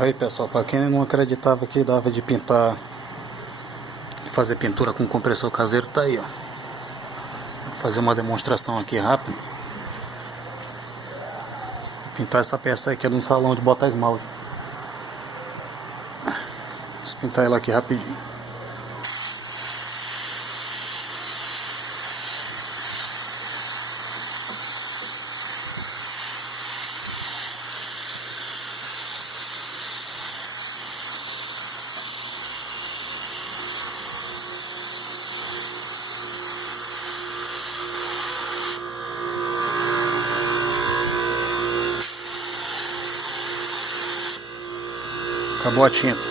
Aí pessoal, para quem não acreditava que dava de pintar, de fazer pintura com compressor caseiro, tá aí ó. Vou fazer uma demonstração aqui rápida. Vou pintar essa peça aqui é no salão de botar esmalte. Vou pintar ela aqui rapidinho. Acabou a tinta.